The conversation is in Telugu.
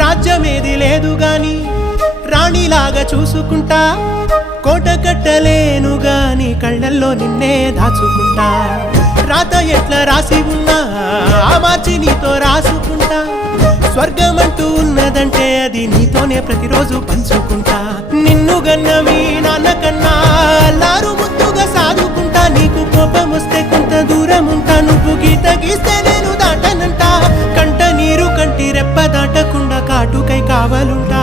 రాజ్యమేది లేదు గాని రాణిలాగా చూసుకుంటా, కోట కట్టలేను గాని కళ్ళల్లో నిన్నే దాచుకుంటా. రాత ఎట్లా రాసి ఉన్నా ఆ మార్చి నీతో రాసుకుంటా. స్వర్గమంటూ ఉన్నదంటే అది నీతోనే ప్రతిరోజు పంచుకుంటా. నిన్ను గన్న మీ నాన్న కన్నా అల్లారు ముద్దుగా సాదుకుంటా. నీకు కోపం వస్తే కొంత దూరం ఉంటా, నువ్వు గీత గీస్తే నేను దాటనంటా. కంట నీరు కంటి రెప్ప దాటకుండా కాటుకై కావాలుంటా.